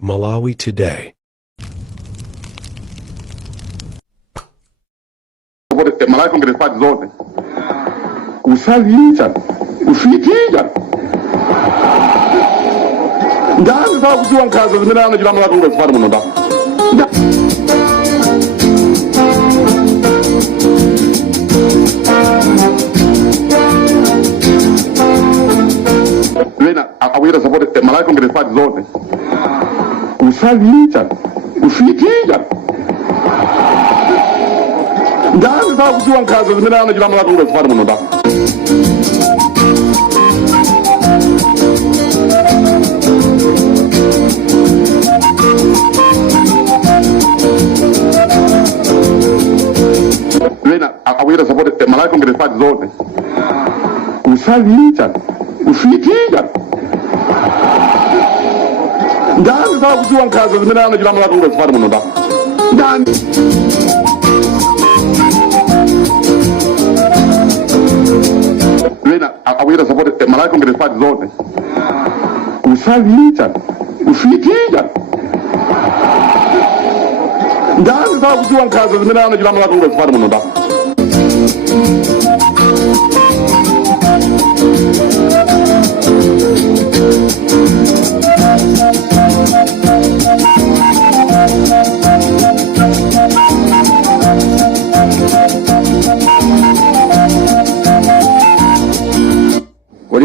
Malawi Today. Malawi Congress Party zote usavicha ufikija ndani za kujua nkazo zimena na jula Malawi Congress Party muno da wena awira support Malawi Congress Party zote usavicha ufikija ndani za kujua nkazo zimena na jula Malawi Congress Party muno da wena awira support Malawi Congress Party zote usavicha ufikija ndani za kujua nkazo zimena na jula Malawi Congress Party muno da ndani wena awira support Malawi Congress Party zote usavicha ufikija ndani za kujua nkazo zimena na jula Malawi Congress Party muno da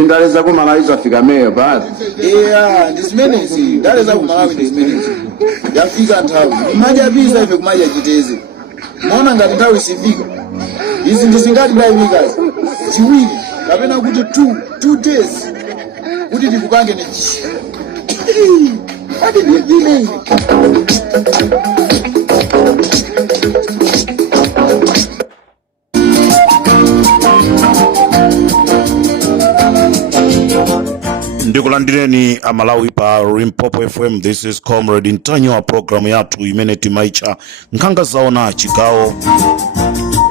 Ndaleza ku Malawi zafika meyo basi. Ndisimenezi ndaleza ku Malawi ndisimenezi. Yafika nthawi. Maja biza ife kumaja chitezi. Maona ngati nthawi sifika. Izi ndisingati dai mikazi. Ziwiri kapena kuti 2 days. Kuti ndikupange nechi. Adi ndine. Ndikulandireni Malawi pa Limpopo FM. This is Comrade Ntanyo wa programu yathu imene timaicha nkhanga zaona chigawo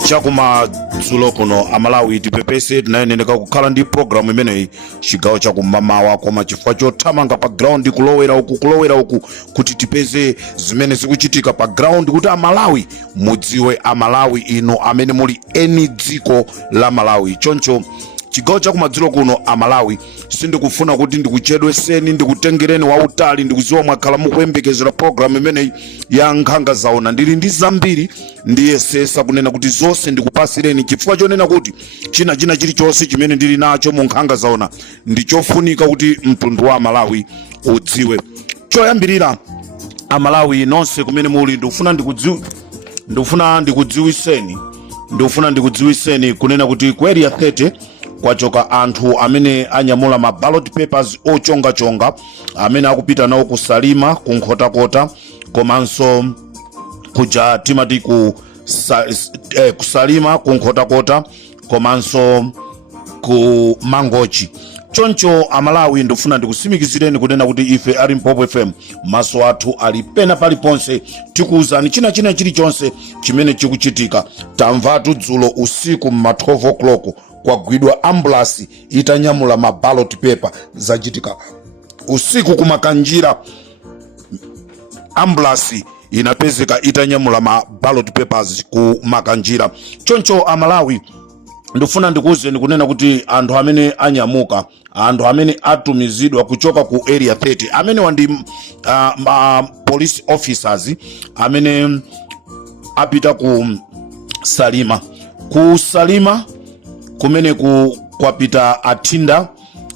chakumadzulo kuno Malawi tipepese tinayeneneka kukhala ndi programu imeneyi chigawo chakumamawa koma chifukwa chothamanga pa ground kulowera uku kuti tipeze zimene zikuchitika pa ground kuti Malawi mudziwe Malawi ino amene muli eni dziko la Malawi. Choncho chigawo chakumadzulo kuno Malawi sindikufuna kuti ndikuchedweseni ndikutengereni wautali ndikuziwa mwakhala mukuyembekezera program imeneyi ya nkhanga zaona. Ndili ndi zambiri ndiyesesa kunena kuti zonse ndikupasireni chifukwa chonena kuti china chilichonse chimene ndili nacho mu nkhanga zaona ndichofunika kuti mtundu wa Malawi udziwe. Choyambirira Malawi nonse kumene muli ndikufuna ndikudziwiseni kunena kuti ku area 30 kwachoka anthu amene anyamula ma ballot papers ochonga amene akupita nawo kusalima kunkhotakota komanso kuja timati kusalima kunkhotakota komanso ku mangochi. Choncho Malawi ndifuna ndikusimikizireni kunena kuti ife ali Limpopo FM maso athu ali pena paliponse tikuuzani china chilichonse chimene chikuchitika. Tamvatu dzulo usiku ma 12 o'clock kwagwidwa ambulance itanyamula ma ballot paper zachitika usiku kumakanjira ambulance inapezeka itanyamula ma ballot papers ku makanjira. Choncho Malawi ndifuna ndikuuzeni kunena kuti anthu amene anyamuka anthu amene atumizidwa kuchoka ku area 30 amene wandi police officers amene apita ku salima kumene kwapita athinda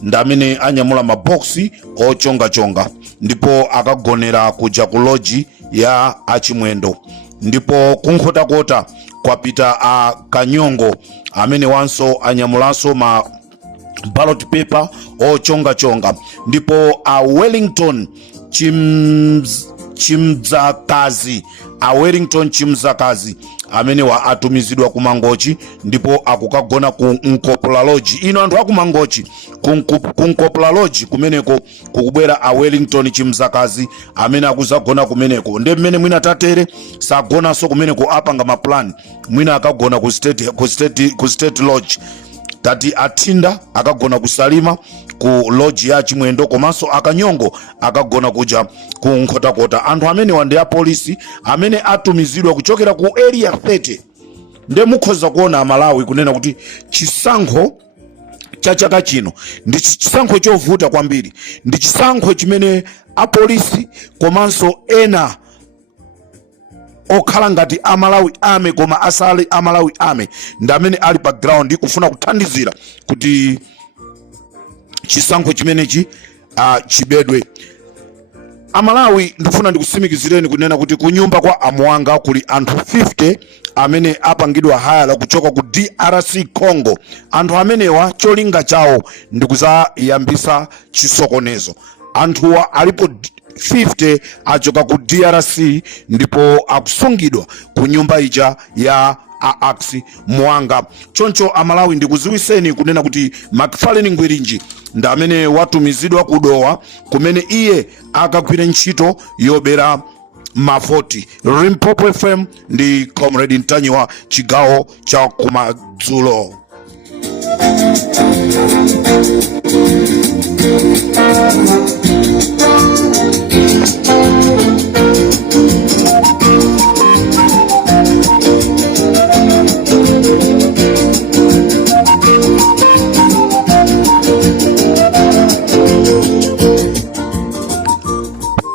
ndamene anyamula maboksi ochonga ndipo akagonera kuja ku lodge ya achimwendo. Ndipo kunkhotakota kwapita Kanyongo amene wanso anyamulanso ma ballot paper ochonga. Ndipo Wellington Chimdzakazi amene atumizidwa ku Mangochi ndipo akukagona ku Nkopla Lodge. Ino anthu akumangochi ku Nkopla Lodge kumeneko kukubwera Wellington Chimdzakazi amene akuzagona kumeneko. Nde mmene mwina tatere sagonanso kumeneko apanga ma plan mwina akagona ku state lodge. tati Athinda akagona kusalima ku lodge ya Chimwendo, komanso Akanyongo akagona kuja ku Nkhotakota. Anthu amene wandi ya polisi amene atumizidwa kuchokera ku area 30. Nde mukhoza kuona Amalawi kunena kuti chisankho cha chaka chino ndi chisankho chovuta kwambiri, ndi chisankho chimene apolisi komanso ena okhala ngati Amalawi ame koma asali Amalawi ame ndi amene ali pa ground kufuna kuthandizira kuti chisankho chimenechi chibedwe. Amalawi ndifuna ndikusimikizireni kunena kuti kunyumba kwa Amuwanga kuli anthu 50 amene apangidwa hayala kuchoka ku DRC Congo. Anthu amenewa cholinga chawo ndikuzayambisa chisokonezo. Anthuwa alipo 50 achoka ku DRC ndipo akusungidwa ku nyumba ija ya Axi Muwanga. Choncho Amalawi ndikuziwiseni kunena kuti Macfarlane Ngwirinji ndi amene watumizidwa kudowa kumene iye akagwira ntchito yobera mavoti. Limpopo FM ndi Comrade Ntanyiwa, chigawo cha kumadzulo.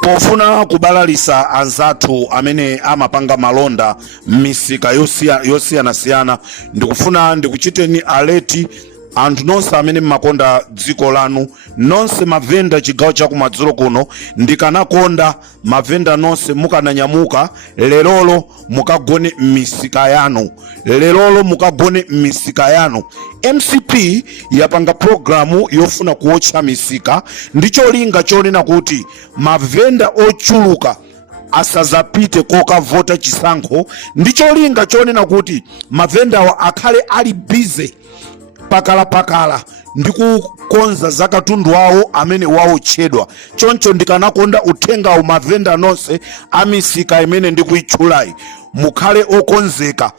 Pofuna kubalalisa anzathu amene amapanga malonda misika yosiyana-siyana, ndikufuna ndikuchiteni aleti anthu nonse amene mmakonda dziko lanu, nonse mavenda chigawo cha kumadzulo kuno. Ndikanakonda mavenda nonse mukananyamuka lerolo mukagone misika yanu, lerolo mukagone misika yanu. MCP yapanga programu yofuna kuotcha misika, ndicholinga chonena kuti mavenda ochuluka asazapite kokavota chisankho, ndicholinga chonena kuti mavendawa akhale ali busy pakala ndikukonza za katundu wawo amene waotchedwa. Choncho ndikanakonda uthenga mavenda nonse amisika imene ndikuitchulayi mukhale okonzeka,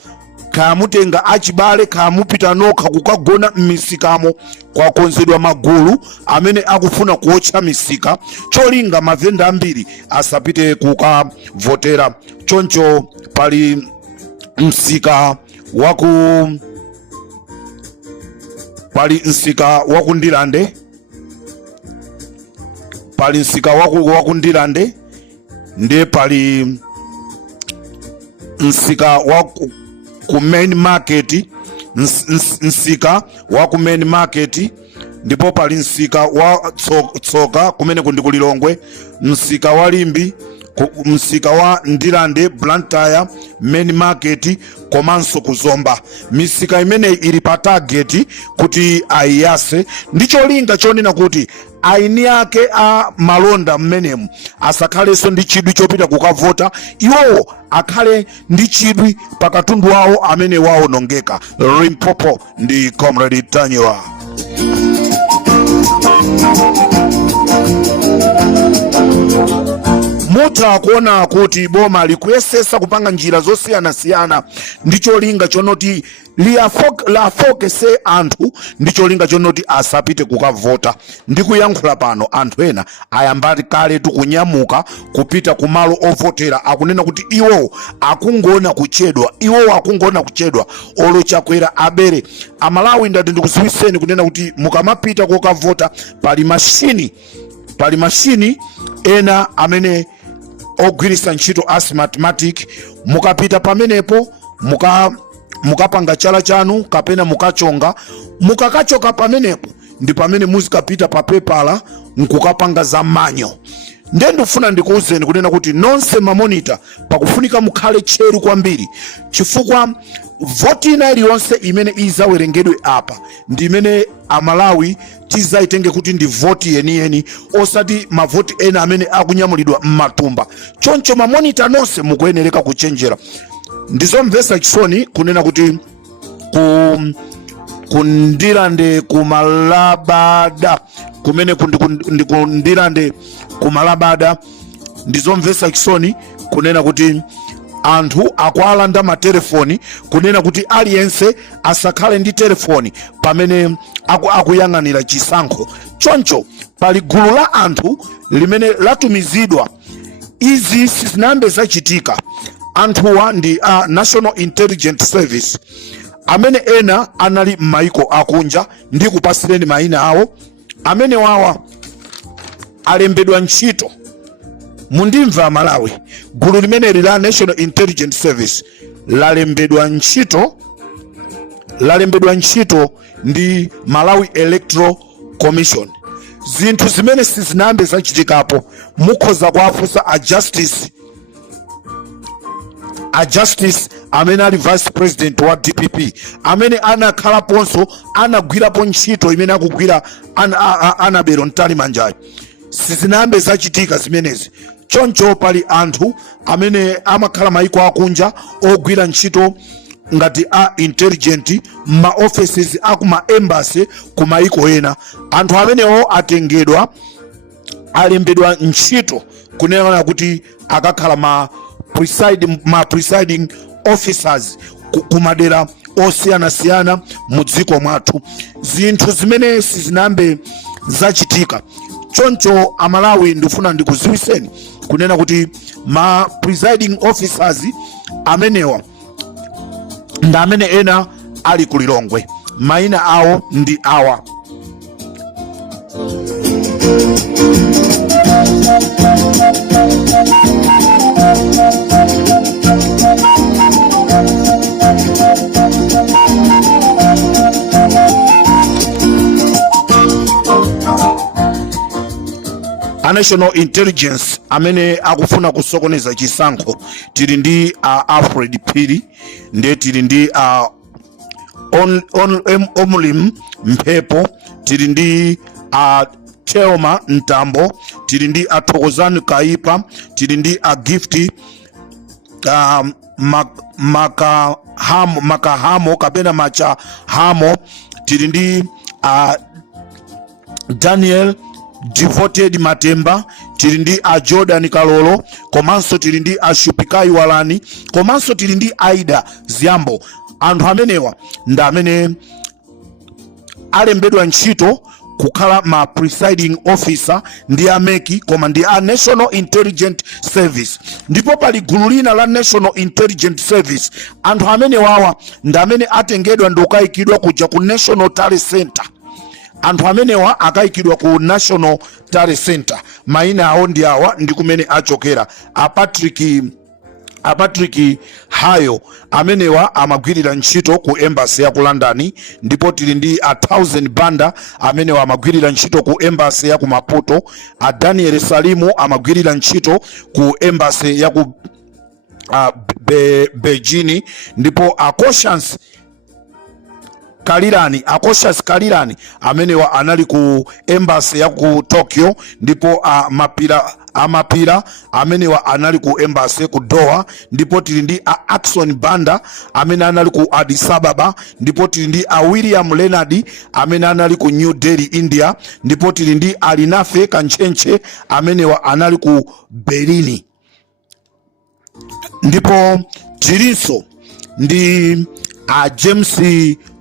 kaya mutenga achibale kaya mupita nokha kukagona m'misikamo. Kwakonzedwa magulu amene akufuna kuotcha misika, cholinga mavenda ambiri asapite kukavotera. Choncho pali msika waku Ndilande, pali msika waku Ndilande, ndiye pali msika waku ku main market, msika waku main market, ndipo pali msika wa Tsoka kumene kundi kulilongwe, msika wa Limbi, msika wa Ndilande, Blantyre, main market, komanso kuzomba. Misika imene ili pa target kuti ayase, ndicholinga chonena kuti aini yake a malonda mmenemu asakhalenso ndi chidwi chopita kukavota, iwowo akhale ndi chidwi pakatundu wawo amene waonongeka. Limpopo ndi Comrade Ntanyiwa. Mutha kuona kuti boma likuyesesa kupanga njira zosiyana-siyana, ndicholinga chonoti lafokese anthu, ndicholinga chonoti asapite kukavota. Ndikuyankhula pano anthu ena ayambati kale tukunyamuka kupita kumalo ovotera, akunena kuti iwo akungona kuchedwa, olo chakwera abere. Amalawi ndati ndikuziwiseni kunena kuti mukamapita kokavota pali mashini ena amene ogwirisa ntchito as mathematic. Mukapita pamenepo mukapanga chala chanu kapena mukachonga, mukakachoka pamenepo ndi pamene muzikapita pa pepala nkukapanga za manyo. Ndendofuna ndikuuzeni kunena kuti nonse mamonita pakufunika mukhale cheru kwambiri, chifukwa voti ina iliyonse imene izawerengedwe apa ndi imene Amalawi tizaitenge kuti ndi voti yeniyeni, osati mavoti ena amene akunyamulidwa m'matumba. Choncho mamonita nonse mukuyenereka kuchenjera. Ndizomvesa chisoni kunena kuti kundilande kumalabada kumene kundilande kumalabada, ndizomvesa chisoni kunena kuti anthu akualanda matelefoni kunena kuti aliyense asakhale ndi telefoni pamene akuyang'anira chisankho. Choncho pali gulu la anthu limene latumizidwa. Izi sizinayambe zachitika. Anthuwa ndi a National Intelligence Service amene ena anali m'mayiko akunja ndi kupasireni mayina awo. Amene wawa alembedwa ntchito. Mundimva Malawi, gulu limeneli la National Intelligence Service lalembedwa ntchito ndi Malawi Electoral Commission. Zinthu zimene sizinayambe zachitikapo mukhoza kuwafunsa a justice amene ali vice president wa DPP amene anakhalaponso anagwirapo ntchito imene akugwira Anabelo Ntalimanjayi. Sizinayambe zachitika zimenezi. Choncho pali anthu amene amakhala mayiko akunja ogwira ntchito ngati a intelligent ma offices akuma embassy ku mayiko ena. Anthu amenewo atengedwa alembedwa ntchito kunena kuti akakhala ma presiding officers kumadera osiyanasiyana mu dziko mwathu. Zinthu zimene sizinayambe zachitika. Choncho Amalawi ndifuna ndikuziwiseni kunena kuti ma presiding officers amenewa ndi amene ena ali kulilongwe. Mayina awo ndi awa: a National Intelligence amene akufuna kusokoneza chisankho. Tili ndi Alfred Phiri, ndiye tili ndi Omlim Mphepo, tili ndi Theoma Ntambo, tili ndi Thokozani Kaipa, tili ndi Gift Makahamo kapena Machahamo, tili ndi Daniel Devoted Matemba, tili ndi Jordan Kalolo, komanso tili ndi Shupikai Walani, komanso tili ndi Aida Ziambo. Anthu amenewa ndi amene alembedwa ntchito kukhala ma presiding officer ndi ameki, koma ndi a National Intelligence Service. Ndipo pali gulu lina la National Intelligence Service. Anthu amenewawa ndi amene atengedwa ndi kukayikidwa kuja ku National Talent Center. Anthu amenewa akayikidwa ku National Talent Center. Mayina awo ndi awa, ndi kumene achokera. Patrick Hayo amenewa amagwirira ntchito ku embassy ya ku London. Ndipo tili ndi 1000 Banda amenewa amagwirira ntchito ku embassy ya ku Maputo. Daniel Salimu amagwirira ntchito ku embassy ya ku Beijing. Ndipo Akoshansi Kalirani amenewa anali ku embassy ya ku Tokyo. Ndipo Mapira amenewa anali ku embassy ku Doha. Ndipo tili ndi Axon Banda amene anali ku Addis Ababa. Ndipo tili ndi William Leonard amene anali ku New Delhi, India. Ndipo tili ndi Alinafe Kanchenche amenewa anali ku Berlin. Ndipo tilinso ndi James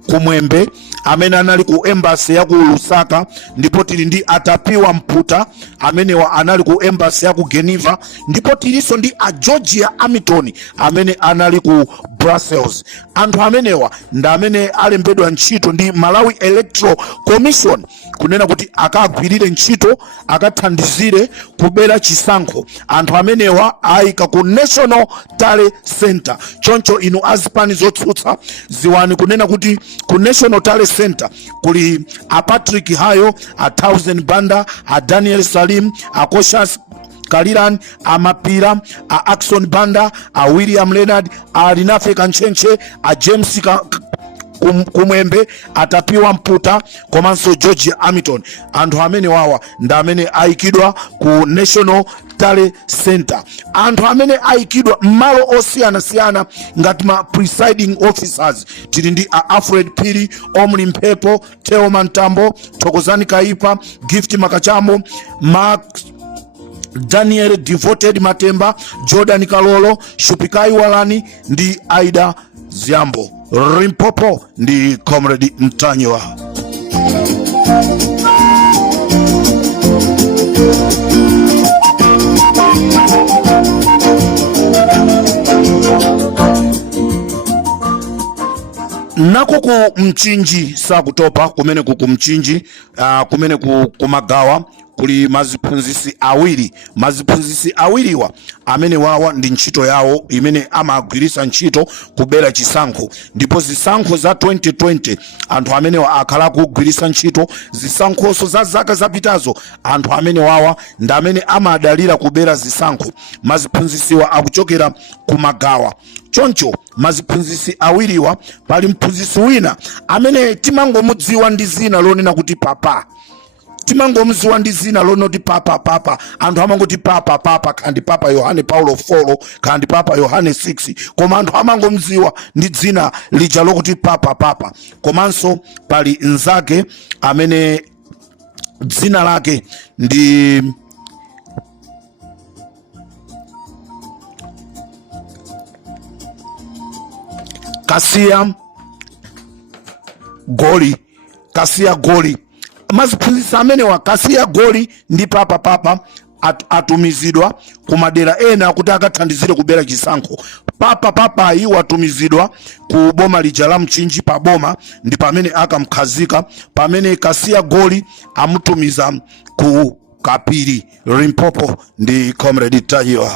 Kumwembe amene anali ku embassy ya ku Lusaka. Ndipo tili ndi Atapiwa Mputa amenewa anali ku embassy ya ku Geneva. Ndipo tilinso ndi Georgia Hamilton amene anali ku Brussels. Anthu amenewa ndi amene alembedwa ntchito ndi Malawi Electoral Commission kunena kuti akagwirire ntchito, akathandizire kubera chisankho. Anthu amenewa ayika ku National Talent Center. Choncho inu azipani zotsutsa ziwani kunena kuti ku National Talent Center kuli Patrick Hayo, 1000 Banda, Daniel Salim, Koshas Kalirani, Mapira, Axon Banda, William Leonard, Alinafe Kanchenche, James Kumwembe, Atapiwa Mputa, komanso Georgia Hamilton. Anthu amene wawa ndi amene ayikidwa ku National Talent Center. Anthu amene ayikidwa malo osiyanasiyana ngati ma presiding officers tili ndi Alfred Phiri, Omli Mphepo, Theoma Ntambo, Thokozani Kaipa, Gift Makachamo, Daniel Devoted Matemba, Jordan Kalolo, Shupikai Walani ndi Aida Ziambo. Rimpopo ndi Comrade Mtanywa. Nako ku Mchinji sakutopa kumene ku Mchinji kumene kumagawa kuli maziphunzisi awiriwa amene wawa ndi ntchito yawo imene amagwirisa ntchito kubera chisankho, ndipo zisankho za 2020 anthu amene akhala kugwirisa ntchito zisankhoso za zaka zapitazo anthu amene wawa ndi amene amadalira kubera zisankho. Maziphunzisiwa akuchokera kumagawa. Choncho maziphunzisi awiriwa pali mphunzisi wina amene timangomudziwa ndi zina lonena kuti papa, timangomziwa ndi zina lonoti papa anthu amangoti papa kandi Papa Yohane Paulo 4 kandi Papa Yohane 6, koma anthu amangomziwa ndi dzina lija lokuti papa. Komanso pali nzake amene dzina lake ndi Kasia Goli. Maziphunzisi amene wa Kasia Goli ndi papa atumizidwa kumadera ena kuti akathandizire kubera chisankho. Papa ayi watumizidwa ku boma lija la Mchinji pa boma ndi pamene akamkhazika, pamene Kasia Goli amutumiza ku Kapiri. Rimpopo ndi Comrade Mtanywa.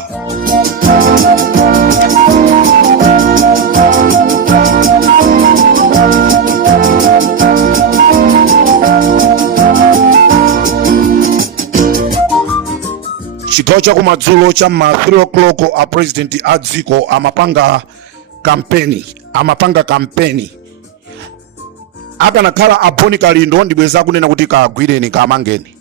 Chigawo cha kumadzulo cha ma 3 o'clock a president a dziko amapanga kampeni akanakhala aboni kalindo ndibweza kunena kuti kagwireni kamangeni.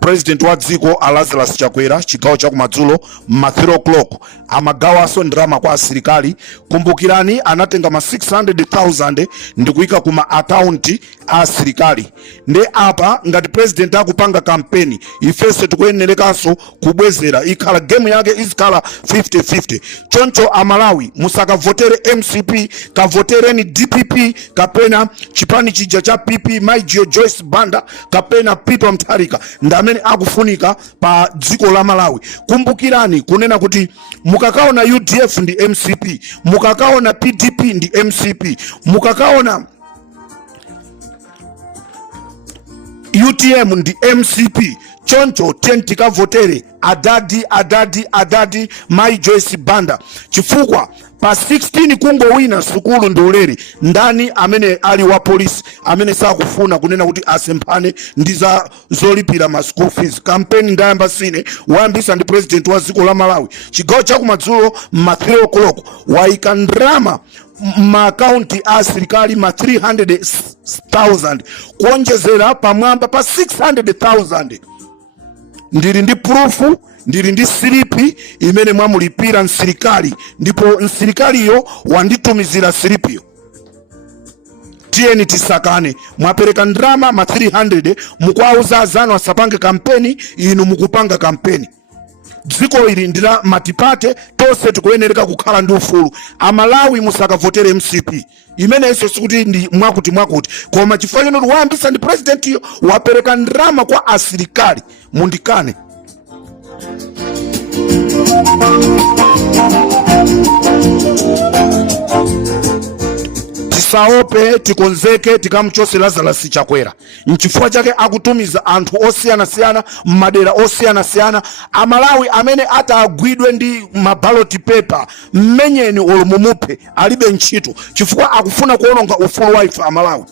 President wa dziko Lazarus Chakwera chigawo cha kumadzulo ma 3 o'clock amagawaso ndrama kwa asilikali. Kumbukirani anatenga ma 600,000 ndikuika kuma akaunti a asilikali. Nde apa ngati president akupanga kampeni ifese tikuyenerekaso kubwezera ikhala game yake izikhala 50-50. Choncho amalawi musakavotere MCP, kavotereni DPP kapena chipani chija cha PP Maigio Joyce Banda kapena Peter Mutharika ndamene akufunika pa dziko la Malawi. Kumbukirani kunena kuti mukakaona UDF ndi MCP, mukakaona PDP ndi MCP, mukakaona UTM ndi MCP. Choncho tentika votere adadi Mai Joyce Banda chifukwa pa 16 kungo wina sukulu ndoleri ndani amene ali wa polisi amene sakufuna kunena kuti asemphane ndiza zolipira ma school fees. Campaign ndayamba sine wayambisa ndi president wa dziko la Malawi chigawo cha kumadzulo ma 3 o'clock waika ndrama ma akaunti a asilikali ma 300,000 kuonjezera pamwamba pa 600,000. Ndili ndi proofu, ndili ndi silipi imene mwamulipira nsilikali, ndipo nsilikaliyo wanditumizira silipiyo. Tieni tisakane, mwapereka ndrama ma 300 mukwauza azano asapange kampeni, inu mukupanga kampeni. Dziko ili ndila matipate tose tikuyenereka kukhala ndi ufulu. Amalawi musakavotere MCP imene iso sikuti ndi mwakuti koma chifukwa chino wayambisa ndi president iyo wapereka ndrama kwa asilikali mundikane. Tisaope, tikonzeke, tikamchose Lazarus Chakwera. Nchifukwa chake akutumiza anthu osiyana madera osiyana amalawi amene atagwidwe ndi maballot paper mmenyeni olumumupe alibe ntchito chifukwa akufuna kuononga ufulu wa ife amalawi.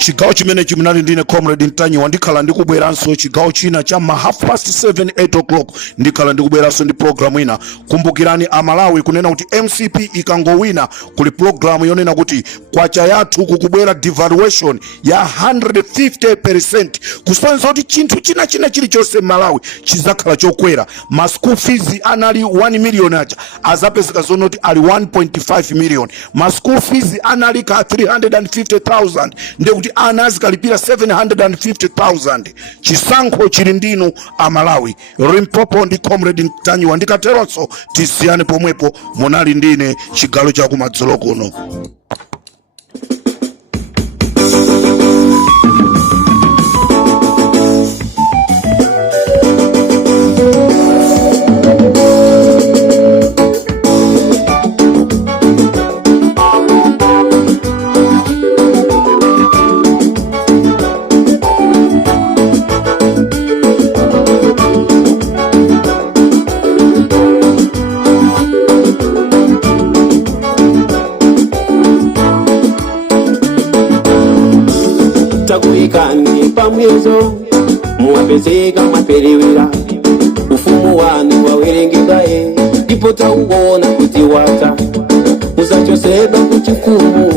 chigawo chimene chimunali ndine comrade Ntanyiwa ndikhala ndikubweranso chigawo china cha ma 7:30 8 o'clock ndikhala ndikubweranso ndi programu ina. Kumbukirani Amalawi kunena kuti MCP ikangowina kuli programu yonena kuti kwacha yathu kukubwera devaluation ya 150%, kusonyeza kuti chinthu china chilichonse Malawi chizakhala chokwera. Ma school fees anali 1 million aja azapezeka zonoti ali 1.5 million. Ma school fees anali ka 350,000 ndi kuti ana azikalipira 750,000. Chisankho chili ndinu Amalawi. Limpopo ndi comrade Ntanyiwa ndikateronso tisiyane pomwepo munali ndine chigalo cha kumadzulo kuno. Takuikani pamwezo muwapezeka mwaperewera ufumu wanu wawerengegaye ndipo tauona kuti wata muzachosedwa kuchifumu